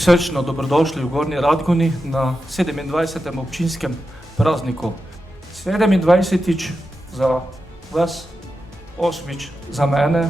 Prisrčno dobrodošli v Gornji Radgoni na 27. občinskem prazniku. 27. za vas, 8. za mene.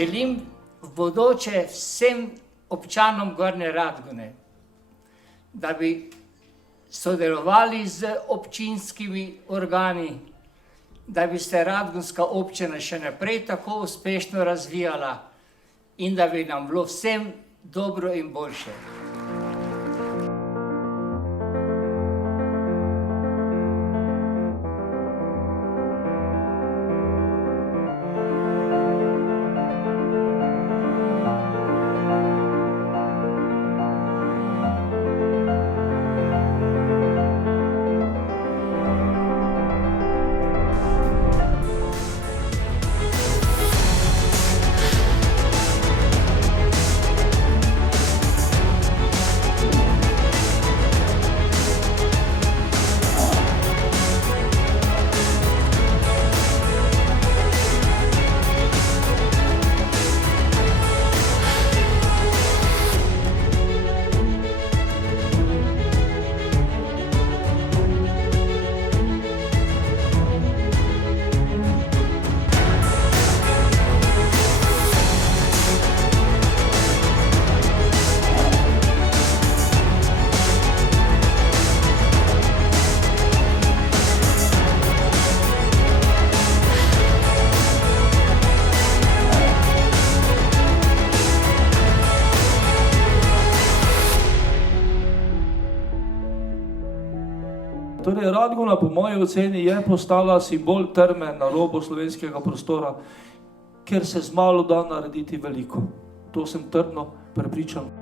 Želim v bodoče vsem občanom Gornje Radgone, da bi sodelovali z občinskimi organi, da bi se radgonska občina še naprej tako uspešno razvijala in da bi nam bilo vsem dobro in boljše. Torej, Radgona po moji oceni je postala simbol trme na robu slovenskega prostora, ker se z malo da narediti veliko. To sem trdno prepričan.